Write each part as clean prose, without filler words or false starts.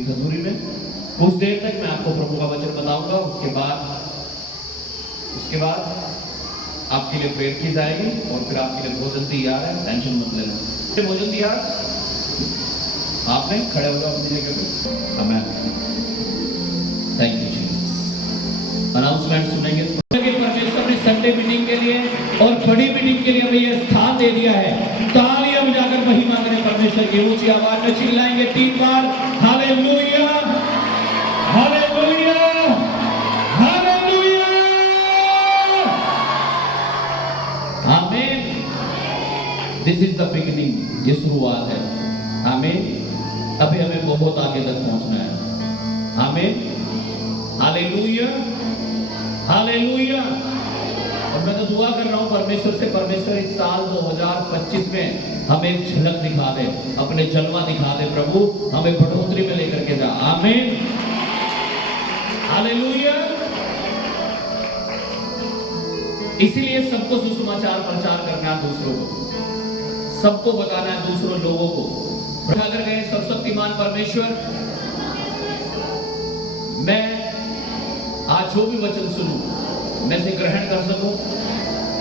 की खजूरी में। कुछ देर तक मैं आपको प्रभु का वचन बताऊंगा, उसके बाद आपके लिए प्रेयर की जाएगी और फिर आपके लिए भोजन तैयार है, टेंशन मत लेना। भोजन तैयार आपने, खड़े हो जाओ अपनी जगह पे। आमीन, थैंक यू जीसस। अनाउंसमेंट सुनेंगे। परमेश्वर ने संडे मीटिंग के लिए और बड़ी मीटिंग के लिए हमें यह स्थान दे दिया है। तालियां बजाकर महिमा करें परमेश्वर की, ऊंची आवाज में चिल्लाएंगे 3 बार, हालेलुया हालेलुया हालेलुया। आमीन। दिस इज द बिगिनिंग, ये शुरुआत है। आमीन। अभी हमें बहुत आगे तक पहुंचना है। आमीन, हालेलुया हालेलुया। और मैं तो दुआ कर रहा हूं परमेश्वर से, परमेश्वर इस साल 2025 में हमें एक झलक दिखा दे, अपने जलवा दिखा दे। प्रभु हमें बढ़ोतरी में लेकर के जा। आमीन, हालेलुया। इसीलिए सबको सुसमाचार प्रचार करना है, दूसरों को सबको बताना है, दूसरों लोगों को। अगर गए सर्वशक्तिमान परमेश्वर, मैं आज जो भी वचन सुनूं मैं इसे ग्रहण कर सकूं,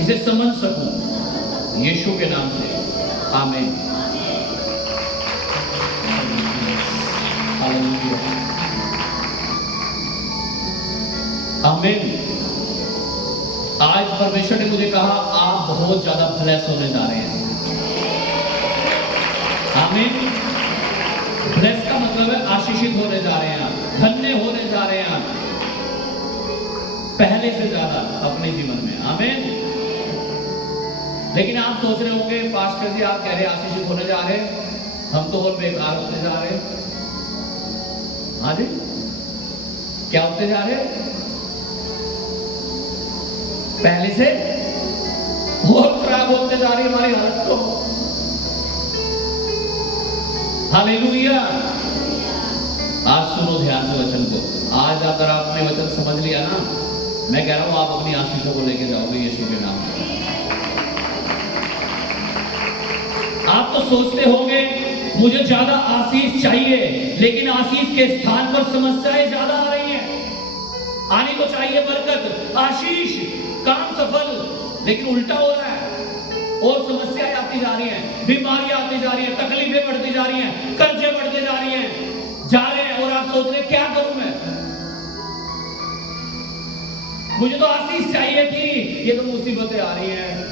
इसे समझ सकूं, यीशु के नाम से। आमीन, आमीन। आज परमेश्वर ने मुझे कहा आप बहुत ज्यादा ब्लेस होने जा रहे हैं। आमीन। ब्लेस का मतलब है आशीषित होने जा रहे हैं आप, धन्य होने जा रहे हैं आप, पहले से ज्यादा अपने जीवन में। आमीन। लेकिन आप सोच रहे होंगे पास्टर जी आप कह रहे आशीषित होने जा रहे हैं, हम तो और बेकार होते जा रहे हैं। हाँ जी, क्या होते जा रहे हैं? पहले से और खराब होते जा रही है हमारी हालत तो। हालेलुया। आज सुनो ध्यान से वचन को। आज अगर आपने वचन समझ लिया ना, मैं कह रहा हूं आप अपनी आशीषों को लेके जाओगे यीशु के नाम से। आप तो सोचते होंगे मुझे ज्यादा आशीष चाहिए, लेकिन आशीष के स्थान पर समस्याएं ज्यादा आ रही हैं। आनी तो चाहिए बरकत, आशीष, काम सफल, लेकिन उल्टा हो रहा है और समस्याएं आती जा रही हैं, बीमारियां आती जा रही हैं, तकलीफें बढ़ती जा रही हैं, कर्जे बढ़ते जा रहे हैं और आप सोच रहे क्या करूं मैं, मुझे तो आशीष चाहिए थी, ये तो मुसीबतें आ रही हैं।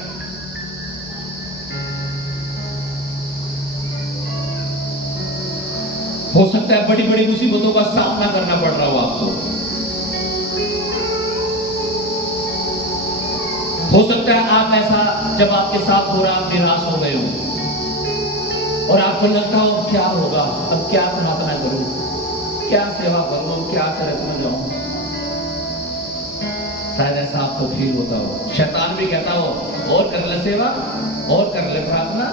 हो सकता है बड़ी बड़ी मुसीबतों का सामना करना पड़ रहा हो आपको। हो सकता है आप ऐसा जब आपके साथ हो रहा आप निराश हो गए हो और आपको लगता हो क्या होगा, अब क्या प्रार्थना करूं, क्या सेवा करूं, क्या चरित्र में जाऊं। शायद ऐसा आपको फील होता हो। शैतान भी कहता हो और कर ले सेवा और कर ले प्रार्थना।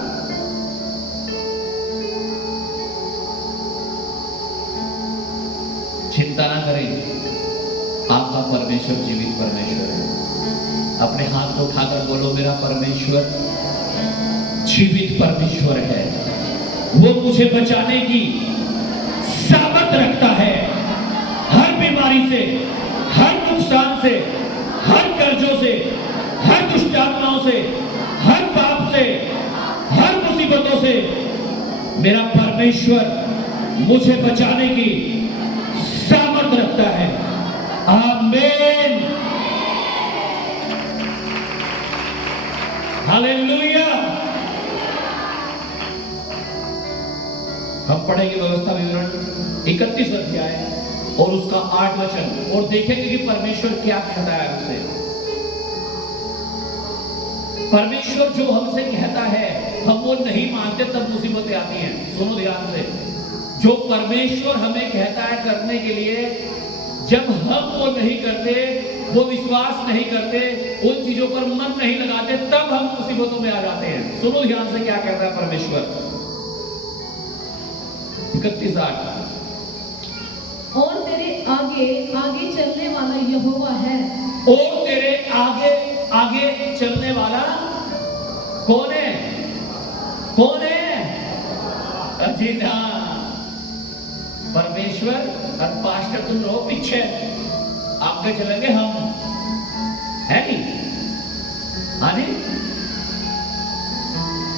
चिंता ना करें, आपका परमेश्वर जीवित परमेश्वर है। अपने हाथ को उठाकर बोलो मेरा परमेश्वर जीवित परमेश्वर है, वो मुझे बचाने की सामर्थ्य रखता है। हर बीमारी से, हर नुकसान से, हर कर्जों से, हर दुष्ट आत्माओं से, हर पाप से, हर मुसीबतों से मेरा परमेश्वर मुझे बचाने की सामर्थ्य रखता है। आमीन, हालेलुया। हम पढ़ेंगे व्यवस्था विवरण 31 अध्याय और उसका 8 वचन और देखेंगे कि परमेश्वर क्या कहता है हमसे। परमेश्वर जो हमसे कहता है हम वो नहीं मानते तब मुसीबतें आती हैं। सुनो ध्यान से, जो परमेश्वर हमें कहता है करने के लिए, जब हम वो नहीं करते, वो विश्वास नहीं करते, उन चीजों पर मन नहीं लगाते, तब हम मुसीबतों में आ जाते हैं। सुनो ध्यान से क्या कहता है परमेश्वर। 31:8 और तेरे आगे आगे चलने वाला यहोवा है। और तेरे आगे आगे चलने वाला कौन है? कौन है? जी हाँ, परमेश्वर और पास्टर तुम रहो पीछे, आगे चलेंगे हम, है नहीं? हाँ जी,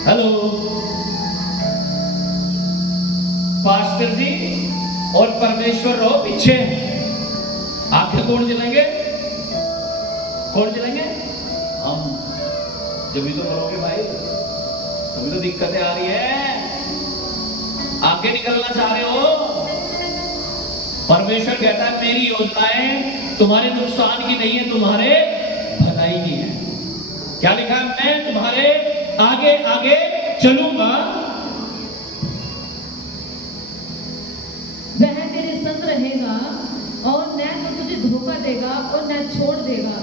हेलो पास्टर जी और परमेश्वर रहो पीछे, आगे कौन चलेंगे? कौन चलेंगे? हम। जब भी तो करोगे भाई, तभी तो दिक्कतें आ रही है, आगे निकलना चाह रहे हो। परमेश्वर कहता है मेरी योजनाएं तुम्हारे नुकसान की नहीं है, तुम्हारे भलाई की है। क्या लिखा है? मैं तुम्हारे आगे आगे चलूंगा, वह तेरे संग रहेगा और न तो तुझे धोखा देगा और न छोड़ देगा,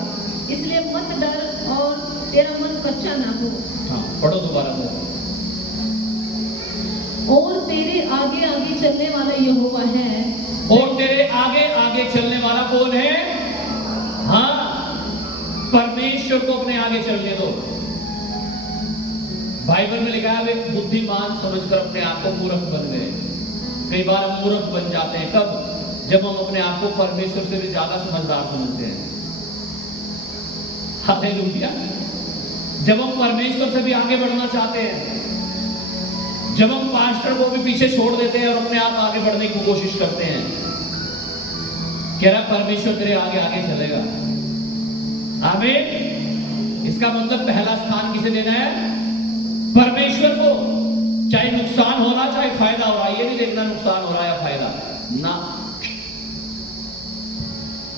इसलिए मत डर और तेरा मन कच्चा ना हो। हाँ, पढ़ो दोबारा वो। और तेरे आगे आगे चलने वाला यहोवा है। और तेरे आगे आगे चलने वाला कौन है? हाँ, परमेश्वर को अपने आगे चलने दो। बाइबल में लिखा है वे बुद्धिमान समझकर अपने आप को मूर्ख बन गए। कई बार हम मूर्ख बन जाते हैं, कब? जब हम अपने आप को परमेश्वर से भी ज्यादा समझदार समझते हैं। हालेलुया। जब हम परमेश्वर से भी आगे बढ़ना चाहते हैं, जब हम पास्टर को भी पीछे छोड़ देते हैं और अपने आप आगे बढ़ने की कोशिश करते हैं, कह रहा परमेश्वर तेरे आगे आगे चलेगा। आमीन। इसका मतलब पहला स्थान किसे देना है? परमेश्वर को। चाहे नुकसान हो रहा, चाहे फायदा हो रहा, ये नहीं देखना नुकसान हो रहा या फायदा ना।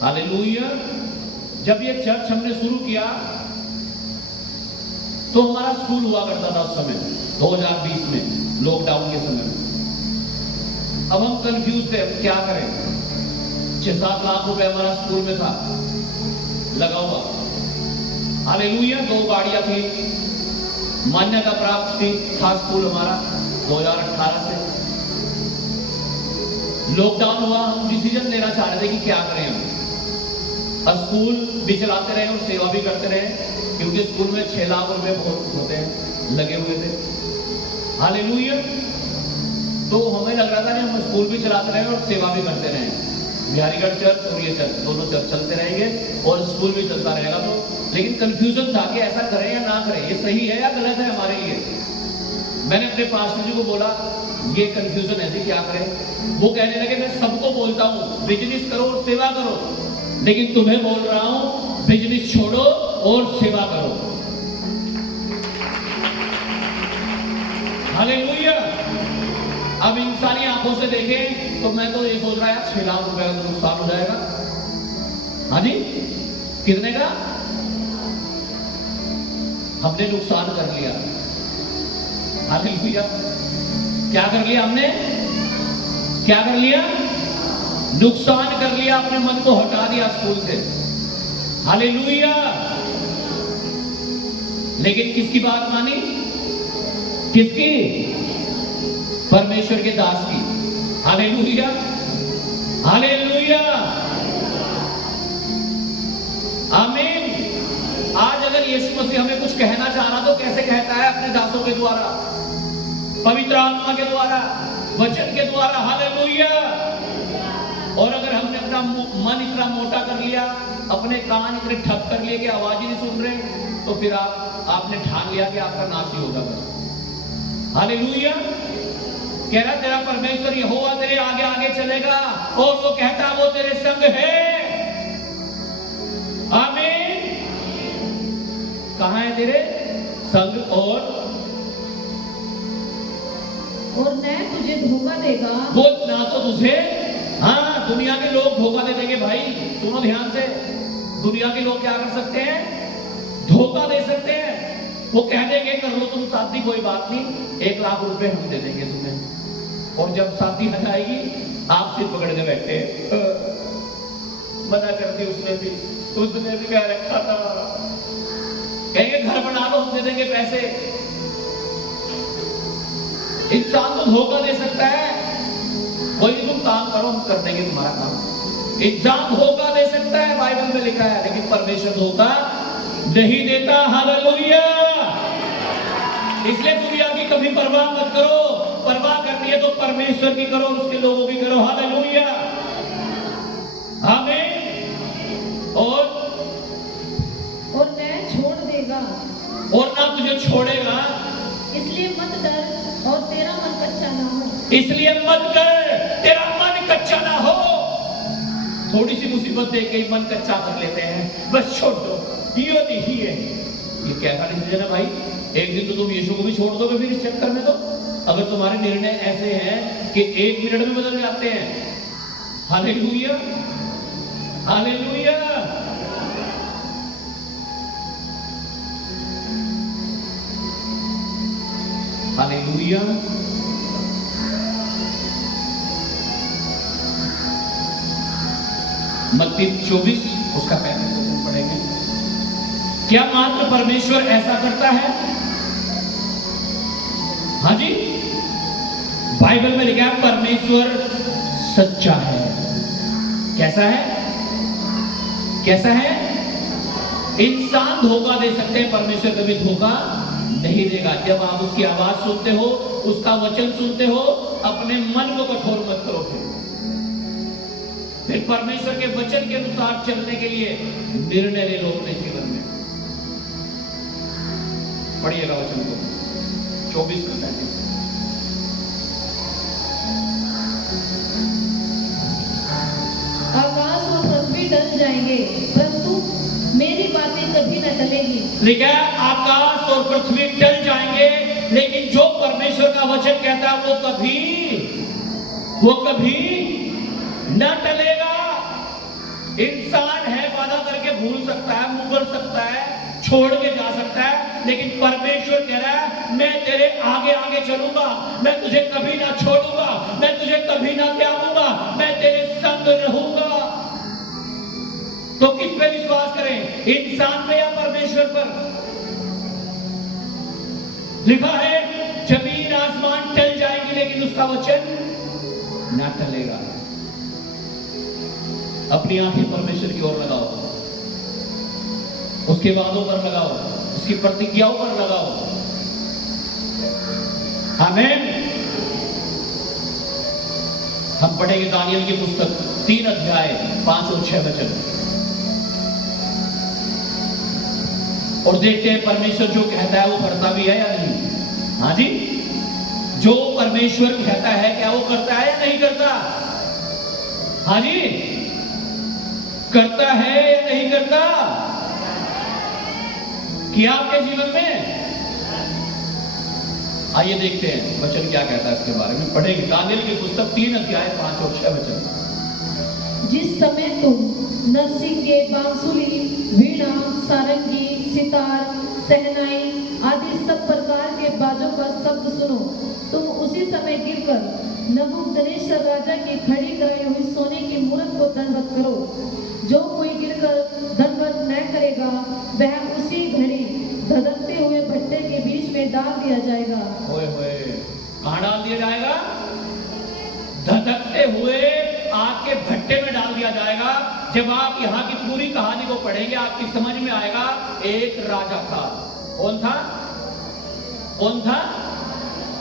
हालेलुया। जब ये चर्च हमने शुरू किया तो हमारा स्कूल हुआ करता था उस समय 2020 में, लॉकडाउन के समय। अब हम कंफ्यूज थे, क्या करें। 6-7 लाख रुपए हमारा स्कूल में था लगा हुआ। हालेलुया। 2 गाड़ियां थी, मान्यता प्राप्त थी, था स्कूल हमारा 2018 से। लॉकडाउन हुआ, हम डिसीजन लेना चाह रहे थे कि क्या करें हम। और स्कूल भी चलाते रहे और सेवा भी करते रहे, क्योंकि स्कूल में 6 लाख रुपए बहुत होते हैं, लगे हुए थे। हालेलुया। तो हमें लग रहा था कि हम स्कूल भी चलाते रहे और सेवा भी करते रहे। बिहारीगढ़ चर्च और ये चर्च, दोनों चर्च चलते रहेंगे और स्कूल भी चलता रहेगा। तो लेकिन कंफ्यूजन था कि ऐसा करें या ना करें, ये सही है या गलत है हमारे लिए। मैंने अपने पास्टर जी को बोला ये कंफ्यूजन है जी, क्या करें। वो कहने लगे मैं सबको बोलता हूँ बिजनेस करो और सेवा करो, लेकिन तुम्हें बोल रहा हूं बिजनेस छोड़ो और सेवा करो। हालेलुया। अब इंसानी आंखों से देखें तो मैं तो ये सोच रहा है 6 लाख रुपए का नुकसान हो जाएगा। हाँ जी, कितने का? हमने नुकसान कर लिया। हालेलुया। क्या कर लिया हमने? क्या कर लिया? नुकसान कर लिया, अपने मन को हटा दिया स्कूल से। हालेलुया। लेकिन किसकी बात मानी? किसकी? परमेश्वर के दास की। हालेलुया। हालेलुया। आमीन। आज अगर यीशु मसीह हमें कुछ कहना चाह रहा तो कैसे कहता है? अपने दासों के द्वारा, पवित्र आत्मा के द्वारा, वचन के द्वारा। हालेलुया। और अगर हमने अपना मन इतना मोटा कर लिया, अपने कान इतने ठप कर लिए कि आवाज ही नहीं सुन रहे, तो फिर आपने ठान लिया कि आपका नाश ही होगा बस। हालेलुया। कह रहा तेरा परमेश्वर यहोवा तेरे आगे आगे चलेगा और वो कहता वो तेरे संग है। आमीन। कहां है तेरे संग? और न तुझे धोखा देगा। वो ना तो तुझे, हाँ, दुनिया के लोग धोखा दे देंगे भाई। सुनो ध्यान से, दुनिया के लोग क्या कर सकते हैं? धोखा दे सकते हैं। वो कह देंगे कर लो तुम शादी, कोई बात नहीं, 1 लाख रुपए हम दे देंगे तुम्हें। और जब शादी हो जाएगी आप सिर पकड़ के बैठे, मना कर दी उसने भी कह रखा था, कहेंगे घर बना लो हम दे देंगे पैसे। इंसान तो धोखा दे सकता है, कोई तुम काम करो हम कर देंगे तुम्हारा काम। इंसान धोखा दे सकता है, बाइबल में लिखा है, लेकिन परमेश्वर धोखा नहीं देता। हालेलुया। इसलिए दुनिया की कभी परवाह मत करो, परवाह करनी है तो परमेश्वर की करो, उसके लोगों की करो। हालेलुया। इसलिए मत कर, तेरा मन कच्चा ना हो। थोड़ी सी मुसीबत देख के मन कच्चा कर लेते हैं, बस छोड़ दो, ये नहीं है। ये कहना नहीं ना भाई, एक दिन तो तुम यीशु को भी छोड़ दोगे फिर इस चक्कर में। तो अगर तुम्हारे निर्णय ऐसे हैं कि 1 मिनट में बदल जाते हैं। Hallelujah, hallelujah. हालेलुया। मत्ती 24 उसका 35 पढ़ेंगे। क्या मात्र परमेश्वर ऐसा करता है? हाँ जी, बाइबल में लिखा है परमेश्वर सच्चा है। कैसा है? कैसा है? इंसान धोखा दे सकते हैं, परमेश्वर कभी धोखा नहीं देगा। जब आप उसकी आवाज सुनते हो, उसका वचन सुनते हो, अपने मन को कठोर मत करो। फिर परमेश्वर के वचन के अनुसार चलने के लिए निर्णय ले लो अपने जीवन में। पढ़िएगा वचन को 24 में 35। आकाश और पृथ्वी टल जाएंगे, परंतु मेरी बातें कभी न टलेगी। लिखा है आकाश और पृथ्वी टल जाएंगे, लेकिन जो परमेश्वर का वचन कहता है वो कभी न टलेगा। इंसान है, वादा करके भूल सकता है, मुकर सकता है, छोड़ के जा सकता है, लेकिन परमेश्वर कह रहा है मैं तेरे आगे आगे चलूंगा, मैं तुझे कभी ना छोड़ूंगा, मैं तुझे कभी ना त्यागूंगा, मैं तेरे संग रहूंगा। तो किस पे विश्वास करें, इंसान पे या परमेश्वर पर? लिखा है जमीन आसमान टल जाएंगी, लेकिन उसका वचन ना टलेगा। अपनी आंखें परमेश्वर की ओर लगाओ, उसके वादों पर लगाओ, उसकी प्रतिज्ञाओं पर लगाओ। आमीन। हम पढ़ेंगे दानियल की पुस्तक 3 अध्याय 5 और 6 वचन, और देखते हैं परमेश्वर जो कहता है वो करता भी है या नहीं। हाँ जी, जो परमेश्वर कहता है क्या वो करता है या नहीं करता? हाँ जी, करता है या नहीं करता? क्या आपके जीवन में? आइए देखते हैं वचन क्या कहता है इसके बारे में। पढ़ेंगे दानियल की पुस्तक 3 अध्याय 5 और 6 वचन। जिस समय तुम नरसिंगे, बांसुरी, वीणा, सारंगी, सितार, सहनाई आदि सब प्रकार के बाजों का शब्द सुनो, तुम उसी समय गिरकर नबूकदनेस्सर राजा की खड़ी कराई हुई सोने की मूरत को दंडवत करो। जो कोई गिरकर दंडवत न करेगा वह उसी घड़ी धधकते हुए भट्टे के बीच में डाल दिया जाएगा। ओए होए, कहाँ डाल दिया जाएगा? धधकते हुए आग के भट्टे में डाल दिया जाएगा। जब आप यहाँ की पूरी कहानी को पढ़ेंगे आपकी समझ में आएगा। एक राजा था, कौन था? कौन था?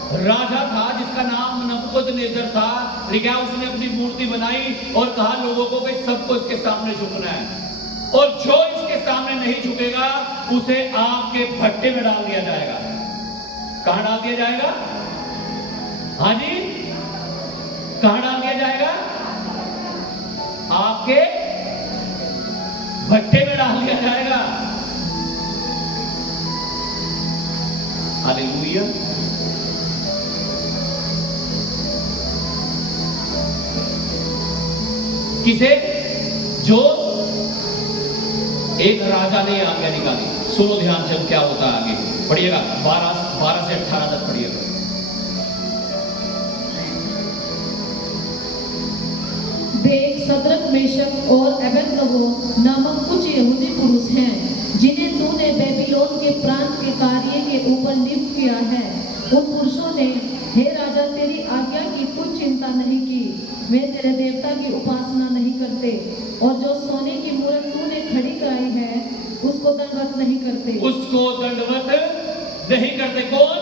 राजा था जिसका नाम नबूकदनेस्सर था। लिखा उसने अपनी मूर्ति बनाई और कहा लोगों को कि सबको इसके सामने झुकना है, और जो इसके सामने नहीं झुकेगा उसे आग के भट्टे में डाल दिया जाएगा। कहां डाल दिया जाएगा? हाँ जी, कहां डाल दिया जाएगा? आग के भट्टे में डाल दिया जाएगा। हालेलुया। किसे? जो एक राजा ने आज्ञा निकाली। सुनो ध्यान से क्या होता है आगे, पढ़िएगा 12 से 18 तक पढ़िएगा। देख, सदरक, मेशक और अबेदनगो नामक कुछ यहूदी पुरुष हैं जिन्हें तूने बेबीलोन के प्रांत के कार्य के ऊपर नियुक्त किया है। उन पुरुषों ने हे राजा तेरी आज्ञा की कुछ चिंता नहीं की। वे तेरे देवता की उपासना नहीं करते और जो सोने की मूरत तूने खड़ी कराई है उसको दंडवत नहीं करते। उसको दंडवत नहीं करते। कौन?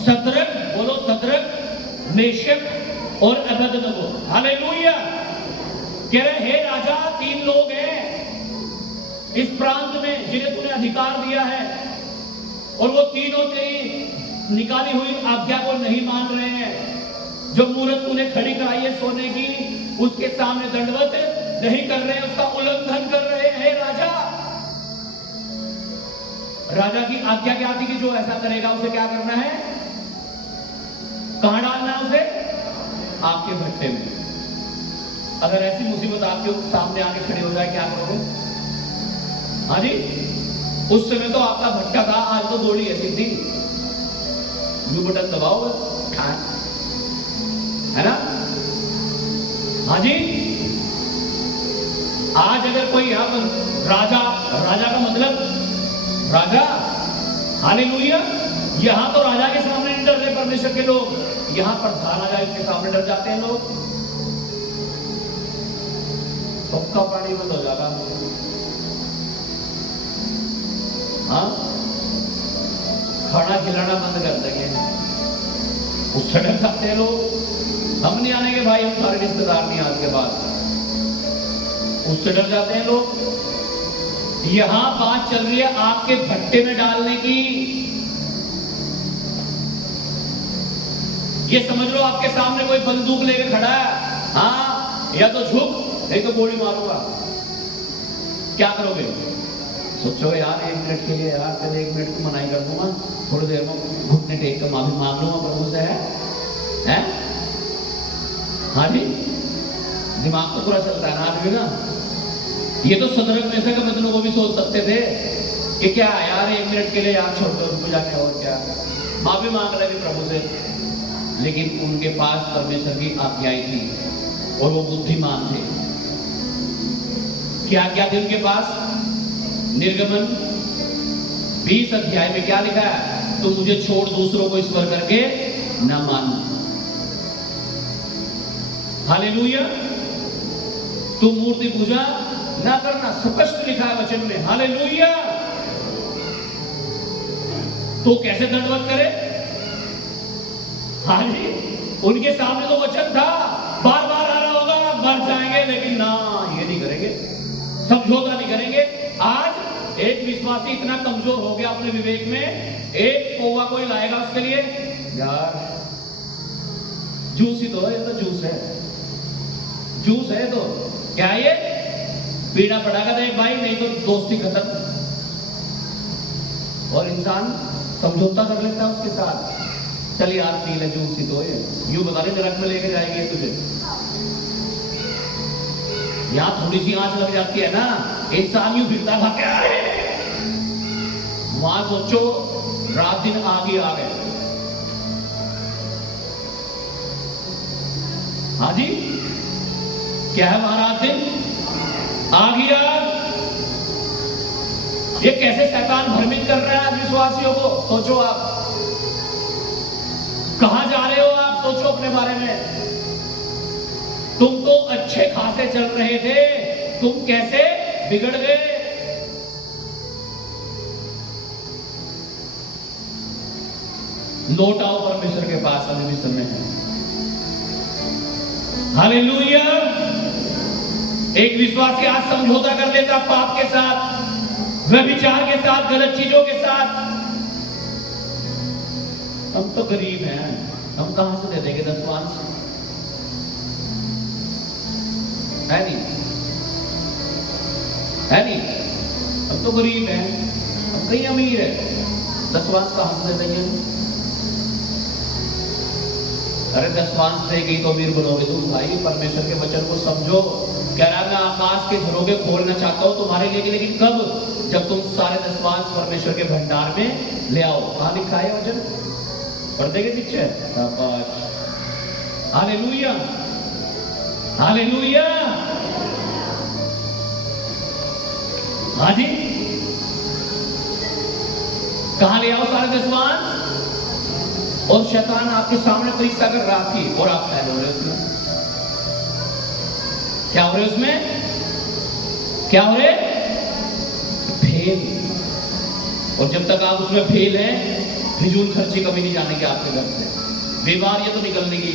सदरक, बोलो सदरक, मेशक और अबेदनगो। हालेलुया। कह रहे हे राजा 3 लोग हैं इस प्रांत में जिन्हें तूने अधिकार दिया है, और वो तीनों तेरी निकाली हुई आज्ञा को नहीं मान रहे हैं। जो मूर्त तूने खड़ी कराई है सोने की, उसके सामने दंडवत नहीं कर रहे, उसका उल्लंघन कर रहे हैं राजा। राजा की आज्ञा क्या थी कि जो ऐसा करेगा उसे क्या करना है? कहां डालना है उसे? आपके भट्टे में। अगर ऐसी मुसीबत आपके सामने आके खड़ी हो जाए, क्या करोगे? हाँ जी, उस समय तो आपका भट्टा था, आज तो गोली है सीधी। यू बटन दबाओ बस, है ना? हाँ जी, आज अगर कोई राजा, राजा का मतलब राजा, हालेलुया। यहां तो राजा के सामने नहीं डर रहे परमेश्वर के लोग, यहां प्रधान राजा इसके सामने डर जाते हैं लोग। सबका पानी बंद हो जाएगा। हाँ, खाना खिलाना बंद कर देंगे, उससे डर जाते हैं लोग। हम नहीं आने के भाई, हम सारे रिश्तेदार नहीं आज के बाद, उससे डर जाते हैं लोग। यहां बात चल रही है आपके भट्टे में डालने की। ये समझ लो आपके सामने कोई बंदूक लेके खड़ा है, हाँ, या तो झुक नहीं तो गोली मारूंगा, क्या करोगे? सोचो यार 1 मिनट के लिए, यार चल 1 मिनट को मनाई कर दूंगा, थोड़ी देर में घुटने टेक कर माफी मांग लूंगा प्रभु से, है? हाँ जी, दिमाग तो पूरा चलता है ना आदमी का। ये तो सदरक में से मतलब वो भी सोच सकते थे कि क्या यार 1 मिनट के लिए यार छोड़ दो उनको जाके, और क्या माफी मांग रहे थे प्रभु से। लेकिन उनके पास परमेश्वर की आज्ञाएं थी और वो बुद्धिमान थे। क्या क्या थे उनके पास? निर्गमन 20 अध्याय में क्या लिखा है? तुम मुझे छोड़ दूसरों को ईश्वर करके न मानना। हालेलुया। तुम मूर्ति पूजा ना करना, स्पष्ट लिखा है वचन में। हालेलुया। तो कैसे दंडवत करे? हाँ जी, उनके सामने तो वचन था, बार बार आ रहा होगा, मर जाएंगे, लेकिन ना, ये नहीं करेंगे, समझौता नहीं करेंगे। आज एक विश्वासी इतना कमजोर हो गया अपने विवेक में, एक पौवा कोई लाएगा उसके लिए, यार जूस ही तो है, ये तो जूस है, जूस है तो क्या ये पीना पड़ेगा तो एक भाई, नहीं तो दोस्ती खत्म। और इंसान समझौता कर लेता है उसके साथ, चल यार पी ले जूस ही तो है, यूं बता रहे ट्रक में लेके जाएंगे तुझे। यहां थोड़ी सी आंच लग जाती है ना, इंसान यूं फिरता भाग, वहां सोचो रात दिन आगे आ गए। हाँ जी, क्या है वहां रात दिन आगे आग। ये कैसे शैतान भ्रमित कर रहा है आज विश्वासियों को? सोचो आप कहां जा रहे हो, आप सोचो अपने बारे में। तुम तो अच्छे खासे चल रहे थे, तुम कैसे बिगड़ गए? लौट आओ परमेश्वर के पास, अभी भी समय है। हालेलुया। एक विश्वासी आज समझौता कर लेता पाप के साथ, व्यभिचार के साथ, गलत चीजों के साथ। हम तो गरीब हैं, हम कहां से दे देंगे 10 पांच? है नहीं, है नहीं, हम तो गरीब हैं, हम कहीं अमीर है, 10 पांच कहां से दे देंगे? अरे 10 पांच देगी तो अमीर बनोगे तुम भाई। परमेश्वर के वचन को समझो। कह रहा मैं आकाश के झरोखे खोलना चाहता हूं तुम्हारे लिए, लेकिन कब? जब तुम सारे 10 पांच परमेश्वर के भंडार में ले आओ। कहां लिखा है वचन? पढ़ देंगे पीछे। Hallelujah, hallelujah. हाँ जी, कहां ले आओ सारे 10 पांच? और शैतान आपके सामने परीक्षा कर रहा थी और आप फेल हो रहे उसमें। क्या हो रहे उसमें? क्या हो रहे? फेल। और जब तक आप उसमें फेल हैं, फिजूल खर्ची कभी नहीं जाने की आपके घर से, बीमारियां तो निकलने की,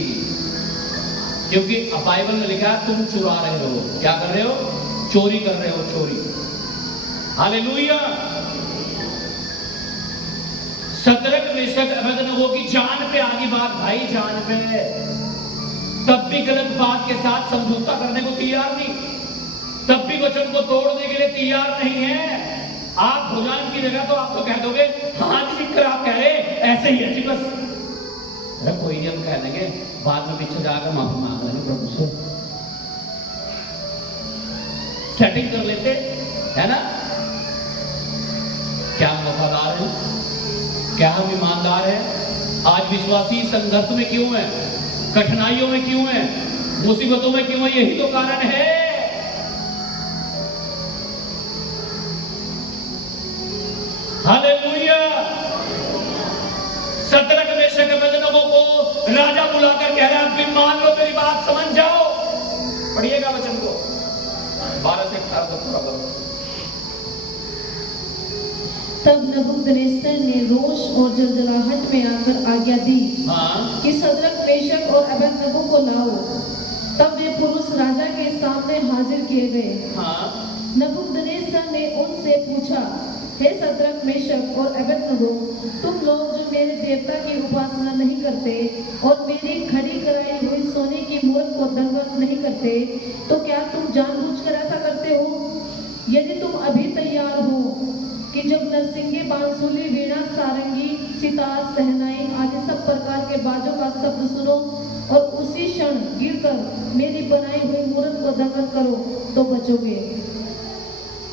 क्योंकि बाइबल में लिखा है तुम चुरा रहे हो। क्या कर रहे हो? चोरी कर रहे हो, चोरी। हालेलुया। शद्रक मेशक अबेदनगो की जान पे आ गई बात भाई, जान पे। तब भी गलत बात के साथ समझौता करने को तैयार नहीं, तब भी वचन को तोड़ने के लिए तैयार नहीं है। आप भोजन की जगह तो आप तो कह दोगे हाँ जी जिक्र आप कह रहे ऐसे ही है जी बस, अरे कोई नहीं हम कह देंगे, बाद में पीछे जाकर माफी मांग लेंगे प्रभु से, सेटिंग कर लेते है ना। क्या हम वफादार हैं? क्या हम ईमानदार हैं? आज विश्वासी संघर्ष में क्यों है, कठिनाइयों में क्यों है, मुसीबतों में क्यों है? यही तो कारण है। हालेलुया। शद्रक मेशक अबेदनगो को राजा बुलाकर कह रहा है अब मान लो मेरी बात, समझ जाओ। पढ़िएगा वचन को 12 से 18 तक पूरा करो। तब नबूकदनेस्सर ने रोष और जलजलाहट में आकर आज्ञा दी कि शद्रक मेशक और अबेदनगो को लाओ। तब वे पुरुष राजा के सामने हाजिर किए गए। नबूकदनेस्सर ने उनसे पूछा, हे शद्रक मेशक और अबेदनगो, तुम लोग जो मेरे देवता की उपासना नहीं करते और मेरी खड़ी कराई हुई सोने की मूर्त को दंडवत नहीं करते, तो क्या तुम जानबूझकर ऐसा करते हो? यदि तुम अभी तैयार हो कि जब नरसिंगे, बांसुरी, वीणा, सारंगी, सितार, सहनाई आदि सब प्रकार के बाजों का शब्द सुनो और उसी क्षण गिरकर मेरी बनाई हुई मूर्त को दंडवत करो तो बचोगे,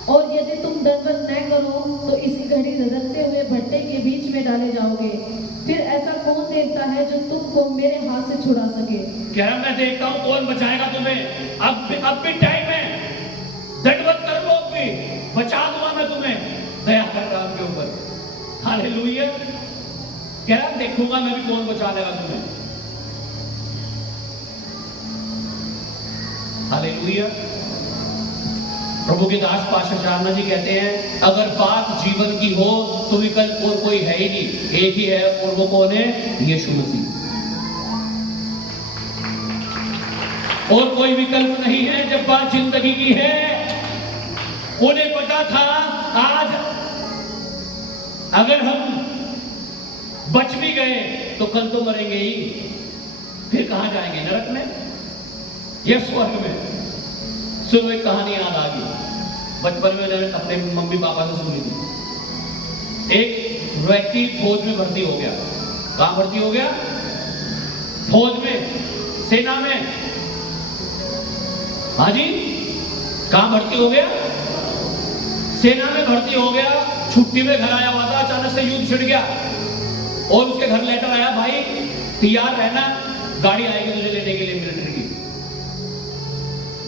और यदि तुम दंडवत न करो तो इसी घड़ी रगड़ते हुए भट्टे के बीच में डाले जाओगे। फिर ऐसा कौन देवता है जो तुमको मेरे हाथ से छुड़ा सके? कह रहा मैं देखता हूं कौन बचाएगा तुम्हें। अब भी टाइम है, दंडवत कर लो, अब भी बचा दूंगा मैं तुम्हें, दया कर रहा आपके ऊपर। हालेलुया। कह रहा देखूंगा मैं भी कौन बचा लेगा तुम्हें। हालेलुया। प्रभु के दास पास्टर चारना जी कहते हैं अगर बात जीवन की हो तो विकल्प और कोई है ही नहीं, एक ही है, और वो कौन है? यीशु मसीह। और कोई विकल्प नहीं है जब बात जिंदगी की है। उन्हें पता था आज अगर हम बच भी गए तो कल तो मरेंगे ही, फिर कहां जाएंगे? नरक में या स्वर्ग में? सुनो एक कहानी याद आ गई, बचपन में मैंने अपने मम्मी पापा से सुनी थी। एक व्यक्ति फौज में भर्ती हो गया। कहां भर्ती हो गया? फौज में, सेना में। हाँ जी, कहां भर्ती हो गया? सेना में भर्ती हो गया। छुट्टी में घर आया हुआ था, अचानक से युद्ध छिड़ गया और उसके घर लेटर आया, भाई तैयार रहना, गाड़ी आएगी तुझे लेने के लिए मिलिट्री की,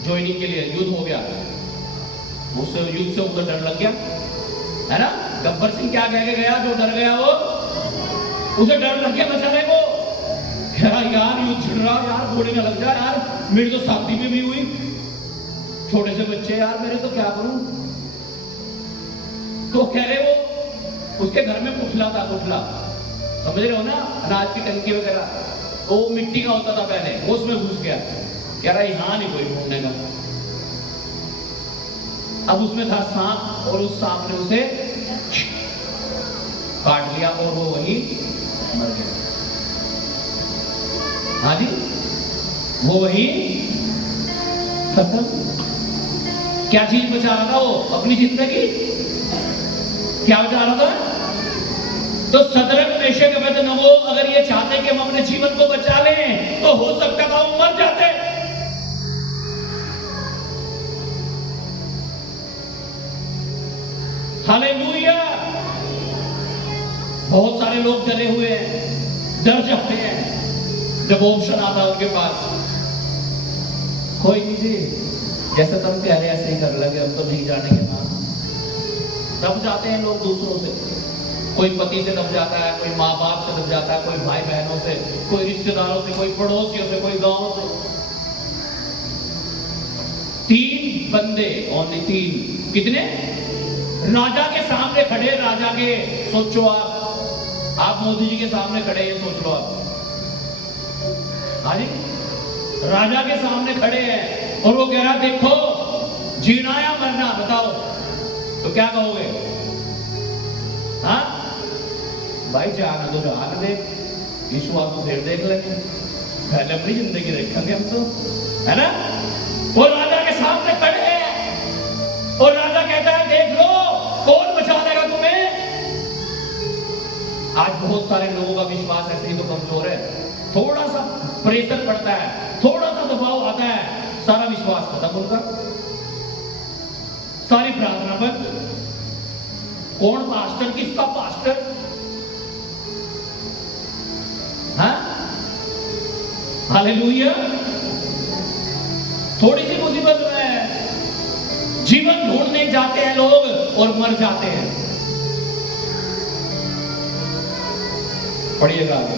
ज्वाइनिंग के लिए। युद्ध हो गया, उससे युद्ध से उधर डर लग गया, है ना। गब्बर सिंह क्या कह के गया? जो डर गया वो, उसे डर लग गया बेचारे को। कह रहा यार युद्ध छिड़ रहा, यार गोली ना लग जाए यार, मेरी तो शादी भी हुई, छोटे से बच्चे यार मेरे, तो क्या करूं? तो कह रहे वो उसके घर में पुतला था, पुतला समझ रहे हो ना, अनाज की टंकी वगैरह, तो वो मिट्टी का होता था पहले, वो उसमें घुस गया। कह रहा यहाँ नहीं कोई ढूंढने का। अब उसमें था सांप और उस सांप ने उसे काट लिया और वो वही मर गया। हाँ जी, वो वही खत्म। क्या चीज बचा रहा था वो? अपनी जिंदगी। क्या बचा रहा था? तो शद्रक मेशक अबेदनगो अगर ये चाहते कि हम अपने जीवन को बचा लें तो हो सकता था वो मर जाते। हालेलुया। बहुत सारे लोग डरे हुए हैं, डर जाते हैं जब ऑप्शन आता है उनके पास। कोई नहीं जी, जैसे तुम प्यारे ऐसे ही कर लगे, हम तो नहीं जाने के बाद दब जाते हैं लोग दूसरों से। कोई पति से दब जाता है, कोई माँ बाप से दब जाता है, कोई भाई बहनों से, कोई रिश्तेदारों से, कोई पड़ोसियों से, कोई गांव से। 3 बंदे, ओनली 3। कितने? राजा के सामने खड़े, राजा के, सोचो आप मोदी जी के सामने खड़े हैं, सोच लो आप। हाँ जी, राजा के सामने खड़े हैं और वो कह रहा देखो जीना या मरना बताओ, तो क्या कहोगे? हाँ भाई जाना तो जान दे, विश्वास को फिर देख लेंगे, पहले अपनी जिंदगी देखेंगे हम तो, है ना। वो राजा के सामने खड़े हैं और राजा कहता है देख लो कौन बचा लेगा तुम्हें। आज बहुत सारे लोगों का विश्वास ऐसे ही तो कमजोर है, थोड़ा सा प्रेशर पड़ता है, थोड़ा सा दबाव आता है, सारा विश्वास खत्म उनका, सारी प्रार्थना बंद। कौन पास्टर, किसका पास्टर, हाँ हालेलुया। थोड़ी सी मुसीबत में जीवन ढूंढने जाते हैं लोग और मर जाते हैं। पढ़िएगा आगे।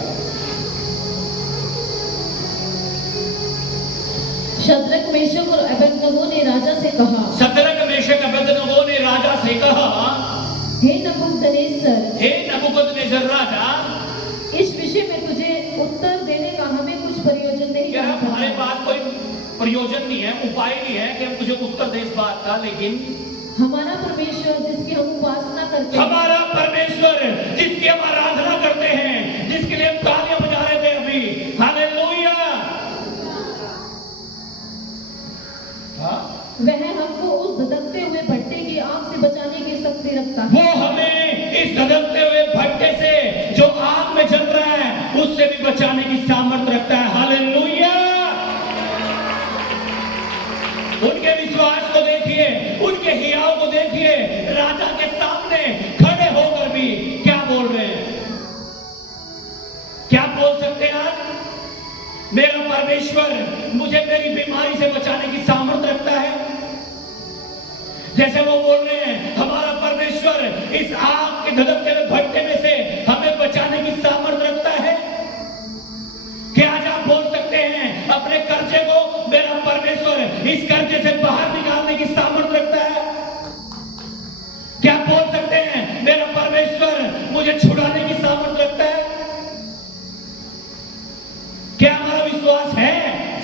शद्रक, मेशक और अबेदनगो ने राजा से कहा, शद्रक, मेशक, अबेदनगो ने राजा से कहा, हे नबूकदनेस्सर, हे नबूकदनेस्सर राजा, इस विषय में तुझे उत्तर देने का हमें कुछ प्रयोजन नहीं क्या है। हमारे पास कोई प्रयोजन नहीं है, उपाय नहीं है कि हम तुझे उत्तर दे इस बात का, लेकिन हमारा परमेश्वर जिसकी हम उपासना करते हैं, हमारा परमेश्वर जिसकी हम आराधना करते हैं, जिसके लिए हम तालियां बजा रहे थे अभी, हालेलुया, वह हमको उस धधकते हुए भट्टे की आग से बचाने की शक्ति रखता है। वो हमें इस धधकते हुए भट्टे से जो आग में जल रहा है उससे भी बचाने की सामर्थ्य रखता है। हालेलुया। उनके विश्वास को देखिए, उनके हियाव को देखिए, राजा के सामने खड़े होकर भी क्या बोल रहे हैं, क्या बोल सकते हैं आज, मेरा परमेश्वर मुझे मेरी बीमारी से बचाने की सामर्थ्य रखता है। जैसे वो बोल रहे हैं हमारा परमेश्वर इस आग के धधकते हुए भट्टे में से हमें बचाने की सामर्थ्य रखता है। क्या आज आप बोल सकते हैं अपने कर्जे को मेरा परमेश्वर इस कर्जे से बाहर निकालने की सामर्थ्य रखता है? क्या बोल सकते हैं मेरा परमेश्वर मुझे छुड़ाने की सामर्थ्य रखता है? क्या हमारा विश्वास है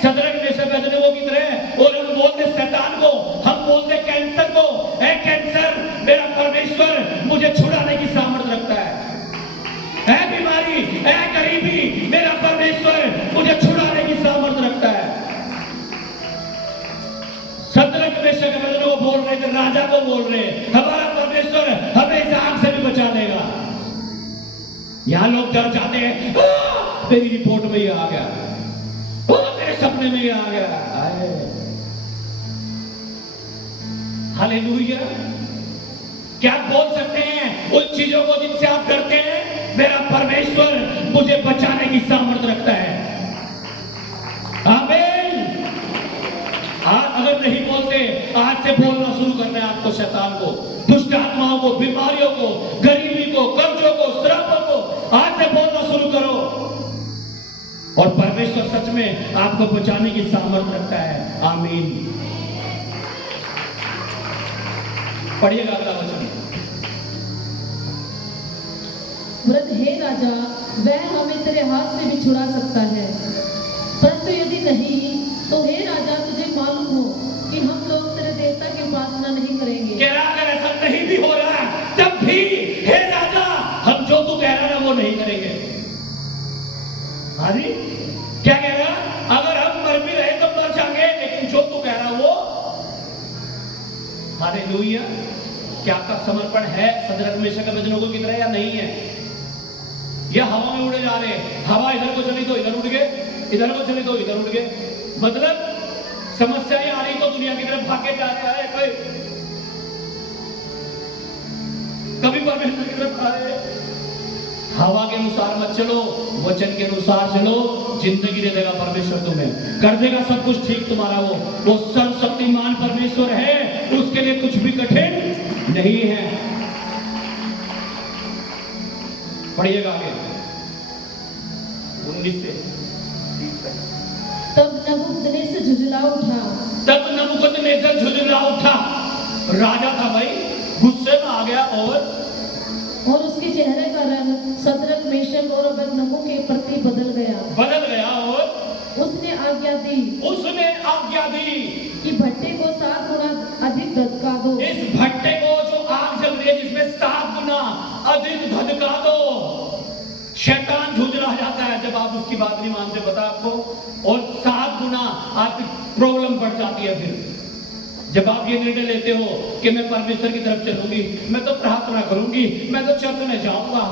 शद्रक, मेशक, अबेदनगो की तरह? और हम बोलते शैतान को, हम बोलते कैंसर को, ऐ कैंसर मेरा परमेश्वर मुझे छुड़ाने की सामर्थ्य रखता है। ऐ बीमारी, ऐ गरीबी मेरा परमेश्वर मुझे छुड़ाने की सामर्थ्य रखता है। शद्रक, मेशक, अबेदनगो बोल रहे थे, राजा को बोल रहे हमारा परमेश्वर हमें इस आग से भी बचा लेगा। यहां लोग डर जाते हैं, मेरी रिपोर्ट में ये आ गया, मेरे सपने में ये आ गया। हालेलुया। क्या आप बोल सकते हैं उन चीजों को जिनसे आप डरते हैं मेरा परमेश्वर मुझे बचाने की सामर्थ्य रखता है? आमीन। आज अगर नहीं बोलते, आज से बोलना शुरू करना है आपको, शैतान को, दुष्ट आत्माओं को, बीमारियों को, गरीबी को, कर्जों को, श्रापों को आज से बोलना शुरू करो और परमेश्वर सच में आपको बचाने की सामर्थ्य रखता है। आमीन। पढ़िएगा अगला वचन। वृद्ध, हे राजा, वह हमें तेरे हाथ से भी छुड़ा सकता है, परंतु यदि नहीं तो हे राजा तुझे मालूम हो कि हम लोग तेरे देवता की उपासना नहीं करेंगे। कह रहा अगर ऐसा नहीं भी हो रहा तब भी हे राजा हम जो तू कह रहा है वो नहीं करेंगे। हाँ जी, क्या कह रहा? अगर हम मर भी रहे तो मर जाएंगे, लेकिन जो तू कह रहा वो। हालेलुया। क्या आपका समर्पण है शद्रक, मेशक, अबेदनगो की तरह या नहीं है? या हवा में उड़े जा रहे हैं, हवा इधर को चली तो इधर उड़ गए, इधर को चली तो इधर उड़ गए, मतलब समस्याएं आ रही तो दुनिया की तरफ भागे जा रहा है, कोई कभी परमेश्वर की तरफ आ रहे हैं। हवा के अनुसार मत चलो, वचन के अनुसार चलो, जिंदगी दे देगा परमेश्वर तुम्हें, कर देगा सब कुछ ठीक तुम्हारा। वो सर्वशक्तिमान परमेश्वर है, उसके लिए कुछ भी कठिन नहीं है। पढ़िएगा आगे 19 से 30 तक। तब नबूकदनेस्सर झुंझला उठा, तब नबूकदनेस्सर झुंझला उठा, राजा था भाई, गुस्से में आ गया और उसके चेहरे का रंग शद्रक, मेशक और अबेदनगो के प्रति बदल गया और उसने आज्ञा दी कि भट्टे को 7 गुना अधिक धधका दो। इस भट्टे को जो आग जल रही है जिसमें 7 गुना अधिक धधका दो। शैतान झुंझला जाता है जब आप उसकी बात नहीं मानते, पता आपको, और 7 गुना आपकी प्रॉब्लम बढ़ जाती है। फिर जब आप ये निर्णय लेते हो कि मैं परमेश्वर की तरफ चलूंगी, मैं तो प्रार्थना करूंगी, मैं तो चर्च में जाऊंगा,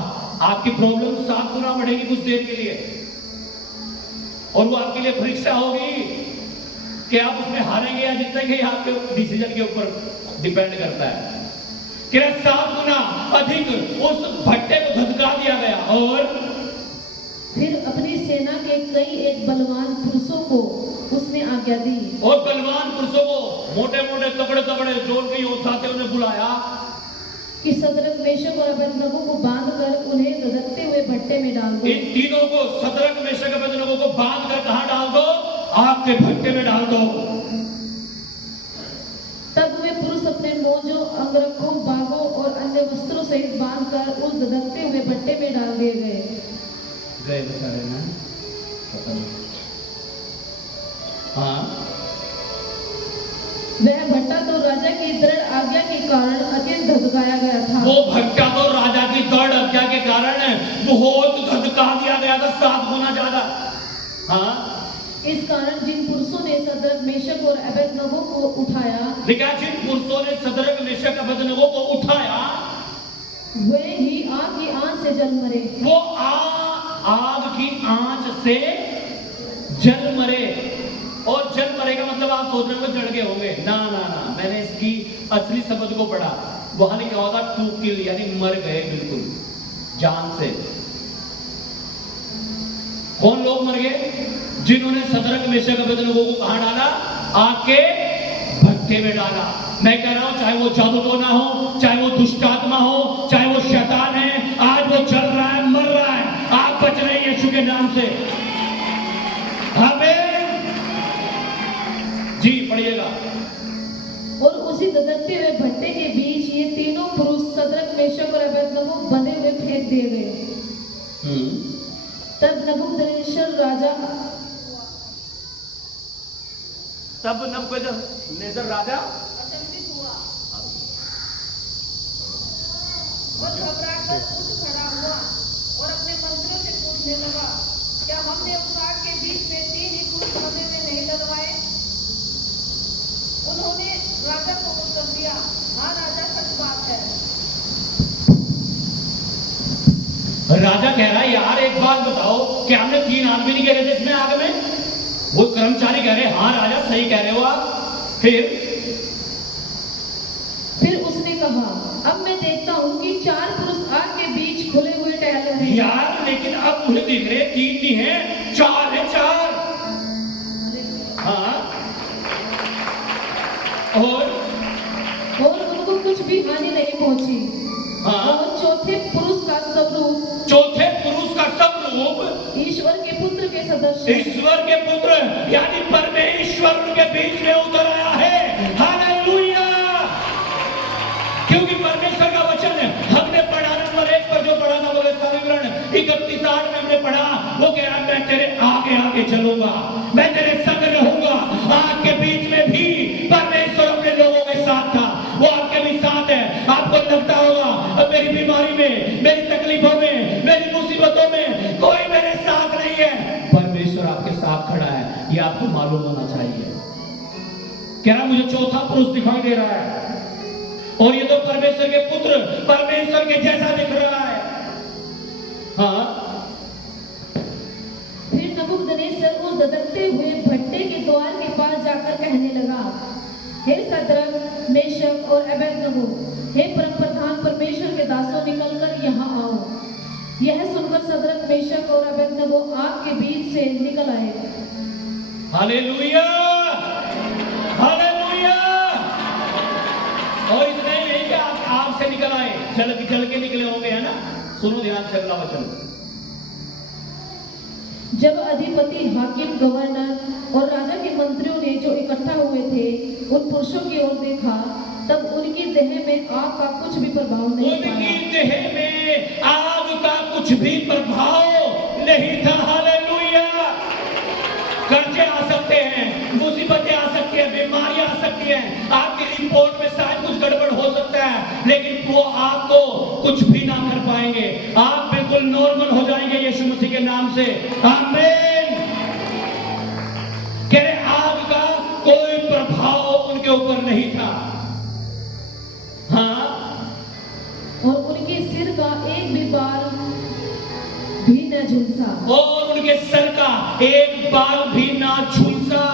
आपकी प्रॉब्लम 7 गुना बढ़ेगी कुछ देर के लिए, और वो आपके लिए परीक्षा होगी कि आप उसमें हारेंगे या जीतेंगे, आपके डिसीजन के ऊपर डिपेंड करता है। कि 7 गुना अधिक उस भट्टे को धधका दिया गया, और फिर अपनी सेना के कई एक बलवान पुरुषों को उसने आज्ञा दी, और बलवान पुरुषों को, मोटे मोटे तगड़े तगड़े जो उनके योद्धा थे, उन्हें बुलाया कि सदरक मेशक और अबेदनगो को बांधकर उन्हें धधकते हुए भट्टे में डाल दो। इन तीनों को, सदरक मेशक अबेदनगो को बांधकर कहां डाल दो? आग के भट्टे में डाल दो। तब वे पुरुष अपने मोजों, अंगरखों, बागों और अन्य वस्त्रों सहित बांधकर उस धधकते हुए भट्टे में डाल दिए गए बेचारे ना, पता नहीं। हाँ, वह भट्टा तो राजा की दृढ़ आज्ञा के कारण अत्यंत धधकाया गया था। वो भट्टा तो राजा की दृढ़ आज्ञा के कारण बहुत धधका दिया गया था, 7 गुना ज्यादा। हाँ, इस कारण जिन पुरुषों ने सदरक मेशक और अबेदनगो को उठाया, देखा, जिन पुरुषों ने सदरक मेशक अबेदनगो को उठाया, वे ही आग की आंच से जल मरे। वो आग की आंच से जल मरे। और जल मरे का मतलब आप सोच रहे हो जल गए होंगे, ना ना ना, मैंने इसकी असली शब्द को पढ़ा, वहां लिखा हुआ था टू किल, यानी मर गए बिल्कुल जान से। कौन लोग मर गए? जिन्होंने सदरक मेशक अबेदनगो को कहां डाला? आग के भट्टे में डाला। मैं कह रहा हूं, चाहे वो जादू टोना हो, चाहे वो दुष्ट आत्मा हो, चाहे वो शैतान है, आज वो चल रहा है, मर रहा है, आप बच रहे हैं यीशु के नाम से। आमीन। जी पढ़िएगा। और उसी धधकते हुए भट्टे के बीच ये तीनों पुरुष सदरक मेशक और अबेदनगो बंधे हुए फेंक दिए गए। तब नबूकदनेस्सर राजा राजा अचंभित हुआ और घबराकर उठ खड़ा हुआ और अपने मंत्रियों से पूछने लगा, क्या हमने उस आग के बीच में 3 ही पुरुष बंधे हुए नहीं डलवाए? उन्होंने राजा को उत्तर दिया, हाँ राजा, सच बात है। राजा कह रहा है, यार एक बात बताओ, क्या हमने 3 आदमी नहीं गिरे थे इसमें आग में? वो कर्मचारी कह रहे, हाँ राजा सही कह रहे हो आप। फिर उसने कहा, अब मैं देखता हूँ कि 4 पुरुष आग के बीच खुले हुए टहल रहे हैं। यार लेकिन अब मुझे दिख रहे 3 नहीं है, 4 है, 4। हाँ, और उनको कुछ भी हानि नहीं पहुंची। हाँ, और चौथे पुरुष का स्वरूप ईश्वर के पुत्र के सदस्य, ईश्वर के पुत्र यानी परमेश्वर के बीच में उतर आया है। हालेलुया। क्योंकि परमेश्वर का वचन हमने पढ़ा नंबर 1 पर जो पढ़ा था, वो विवरण 31:8 में हमने पढ़ा, वो कह रहा मैं तेरे आगे आगे चलूंगा, मैं तेरे संग रहूंगा। आग के बीच में भी परमेश्वर अपने लोगों के साथ था, वो आपके भी साथ है। आपको लगता होगा अब मेरी बीमारी में, मेरी तकलीफों में, मेरी मुसीबतों में कोई मेरे साथ नहीं है, परमेश्वर आपके साथ खड़ा है, ये आपको मालूम होना चाहिए। कह रहा मुझे चौथा पुरुष दिखाई दे रहा है, और ये तो परमेश्वर के पुत्र, परमेश्वर के जैसा दिख रहा है। हाँ, फिर नबूकदनेस्सर उस धधकते हुए भट्टे के द्वार के पास जाकर कहने लगा, हे सदरक मेशक और अबेदनगो, हे परम प्रधान परमेश्वर के दासों, निकलकर यहाँ आओ। यह सुनकर सदरक मेशक और अबेदनगो आग के बीच से निकल आए। Hallelujah, hallelujah. और इतना ही नहीं कि आप आग से निकल आए, जल के निकले होंगे, है ना? सुनो ध्यान से अगला वचन। जब अधिपति, हाकिम, गवर्नर और राजा के मंत्रियों ने जो इकट्ठा हुए थे उन पुरुषों की ओर देखा, तब उनकी देह में आग का कुछ भी प्रभाव नहीं पाया। उनकी देह में आग का कुछ भी प्रभाव नहीं था। हालेलुया। कर्जे आ सकते हैं, मुसीबतें आ सकती हैं, बीमारियां आ सकती हैं, आपकी रिपोर्ट में शायद कुछ गड़बड़ हो सकता है, लेकिन वो आपको कुछ भी ना कर पाएंगे। आप बिल्कुल नॉर्मल हो जाएंगे यीशु मसीह के नाम से। आमीन। कह रहे आग का कोई प्रभाव उनके ऊपर नहीं था। हाँ, और उनके सिर का एक भी बाल भी न झुलसा। और उनके सर का एक बाल भी ना झुलसा।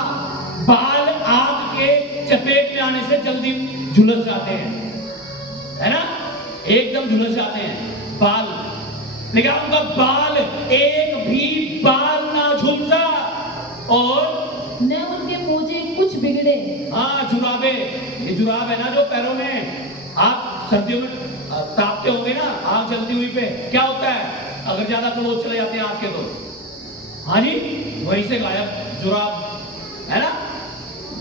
बाल आग के चपेट में आने से जल्दी झुलस जाते हैं, है ना, एकदम झुलस जाते हैं बाल, लेकिन उनका बाल एक भी बाल ना झुलसा। और न उनके मोजे कुछ बिगड़े। हाँ, जुराबे, ये जुराब है ना जो पैरों में, आप सर्दियों में तापते होंगे ना आग जलती हुई पे, क्या होता है अगर ज्यादा क्लोज चले जाते हैं आग के तो, हाँ जी, वहीं से गायब जुराब, है ना,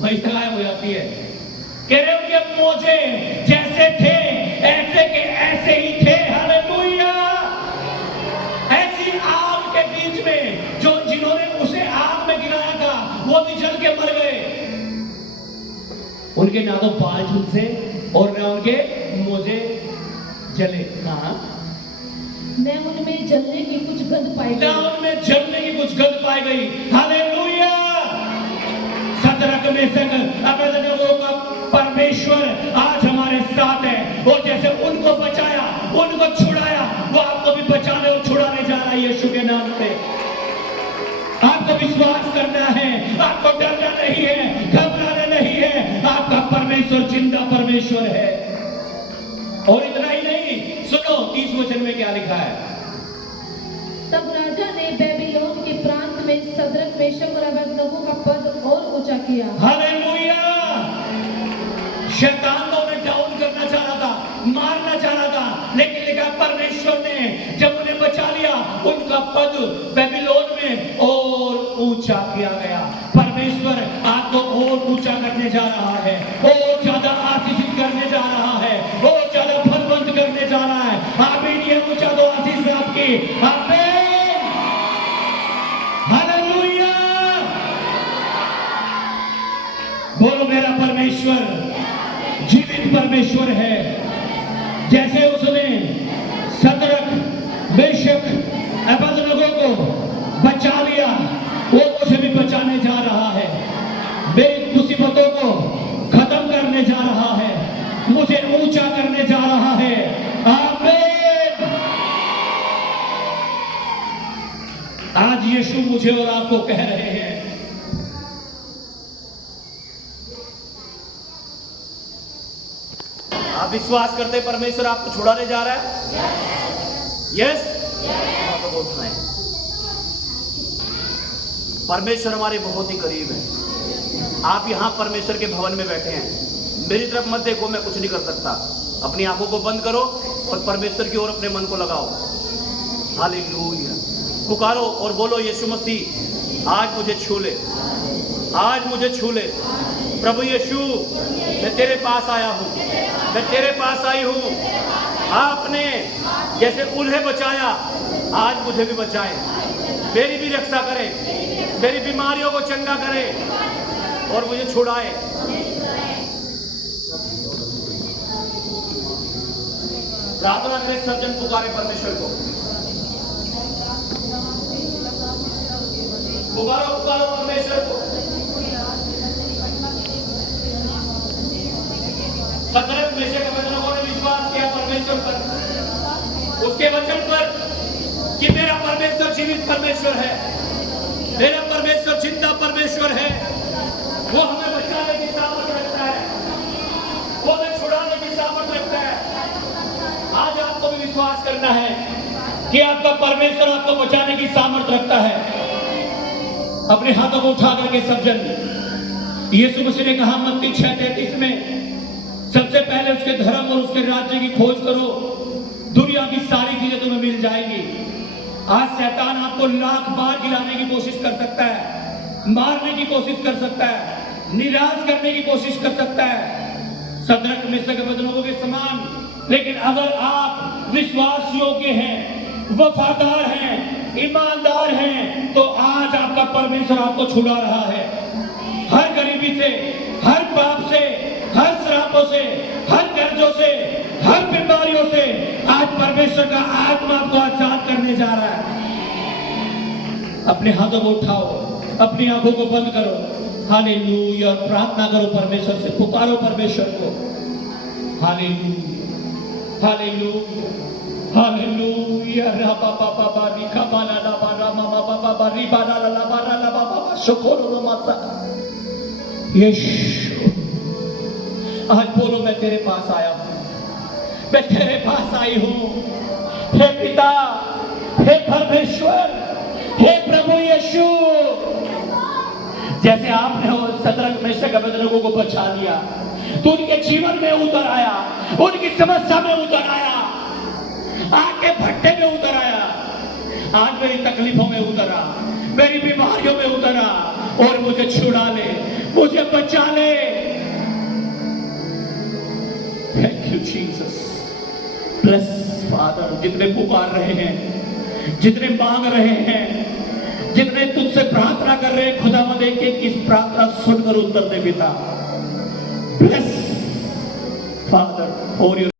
वहीं से गायब हो जाती है। कह रहे उनके मोजे जैसे थे ऐसे के ऐसे ही थे। हालेलुया। ऐसी आग के बीच में जो जिन्होंने उसे आग में गिराया था वो भी जल के मर गए। उनके ना तो बाल झुलसे और ना उनके मोजे जले। हाँ, न उनमें जलने की कुछ गंध पाई ना गई। उनमें जलने की कुछ गंध पाई गई। हालेलुया। सदरक मेशक अबेदनगो का परमेश्वर आज हमारे साथ है। और जैसे उनको बचाया, उनको छुड़ाया, वो आपको भी बचाने और छुड़ाने जा रहा है यीशु के नाम से। आपको विश्वास करना है, आपको डरना नहीं है, घबराना नहीं है। आपका परमेश्वर जिंदा परमेश्वर है। और इतना ही नहीं, सुनो 30 वचन में क्या लिखा है। तब राजा ने बेबीलोन के प्रांत में सदरक मेशक और अबेदनगो का पद और ऊंचा किया। हालेलुया। शैतान को उन्हें डाउन करना चाह रहा था, मारना चाह रहा था, लेकिन लिखा परमेश्वर ने जब उन्हें बचा लिया, उनका पद बेबीलोन में और ऊंचा किया गया। परमेश्वर आपको और ऊंचा करने जा रहा है, और ज्यादा आशीषित करने जा रहा है, और ज्यादा फलवंत करने जा रहा है। आमीन। ये ऊंचा तो आशीष है आपकी। आमीन। हालेलुया। बोलो मेरा परमेश्वर जीवित परमेश्वर है। जैसे उसने सदरक मेशक अबेदनगो को बचा लिया, वो मुझे भी बचाने जा रहा है। मेरी मुसीबतों को खत्म करने जा रहा है, मुझे ऊंचा करने जा रहा है। आमीन। आज यीशु मुझे और आपको कह रहे हैं, आप विश्वास करते परमेश्वर आपको छुड़ाने जा रहा है? यस। परमेश्वर हमारे बहुत ही करीब है। आप यहाँ परमेश्वर के भवन में बैठे हैं, मेरी तरफ मत देखो, मैं कुछ नहीं कर सकता। अपनी आंखों को बंद करो और परमेश्वर की ओर अपने मन को लगाओ। हालेलुया। पुकारो और बोलो, यीशु मसीह आज मुझे छू ले, आज मुझे छू ले। प्रभु यीशु, मैं तेरे पास आया हूँ, मैं तेरे पास आई हूँ। आपने जैसे उन्हें बचाया, आज मुझे भी बचाए, मेरी भी रक्षा करे, मेरी बीमारियों को चंगा करे और मुझे छुड़ाए। प्रार्थना करें, सब जन पुकारे परमेश्वर को। पुकारो पुकारो परमेश्वर को। सदरक मेशक अबेदनगो ने विश्वास किया परमेश्वर पर, उसके वचन पर कि मेरा परमेश्वर जीवित परमेश्वर है, मेरा परमेश्वर जिंदा परमेश्वर है। वो हमें बचाने की सामर्थ रखता है, वो हमें छुड़ाने की सामर्थ रखता है। आज आपको भी विश्वास करना है कि आपका परमेश्वर आपको बचाने की सामर्थ रखता है। अपने हाथों को उठा करके सब जन, यीशु मसीह ने कहा मत्ती 6:33 में, सबसे पहले उसके धर्म और उसके राज्य की खोज करो, दुनिया की सारी चीजें तुम्हें मिल जाएंगी। आज शैतान आपको लाख बार गिराने की कोशिश कर सकता है, मारने की कोशिश कर सकता है, निराश करने की कोशिश कर सकता है, सदरक मेशक अबेदनगो के समान। लेकिन अगर आप विश्वास योग्य हैं, वफादार हैं, ईमानदार हैं, तो आज आपका परमेश्वर आपको छुड़ा रहा है। हर गरीबी से, हर पाप से, हर श्रापों से, हर कर्जों से, हर बीमारियों से आज परमेश्वर का आत्मा आपको आजाद करने अपने हाथों को उठाओ, अपनी आंखों को बंद करो, हालेलुया, और प्रार्थना करो परमेश्वर से, पुकारो परमेश्वर को। Hallelujah, hallelujah, hallelujah. राबा बाबा बारी कबाला ला बारा मामा बाबा बारी बारा ला बारा ला बाबा शुक्र रो माता। यीशु, आज बोलो मैं तेरे पास आया हूं, मैं तेरे पास आई हूं। हे पिता, हे परमेश्वर, हे प्रभु यीशु, जैसे आपने शद्रक मेशक अबेदनगो को बचा लिया, तो उनके जीवन में उतर आया, उनकी समस्या में उतर आया, आग के भट्टे में उतर आया। आज मेरी तकलीफों में उतरा, मेरी बीमारियों में उतरा, और मुझे छुड़ा ले, मुझे बचा ले। Thank you Jesus. Bless father, जितने पुकार रहे हैं, जितने मांग रहे हैं, जितने तुझसे प्रार्थना कर रहे हैं, खुदावंद एक एक की प्रार्थना सुनकर उत्तर दे पिता। Bless father for your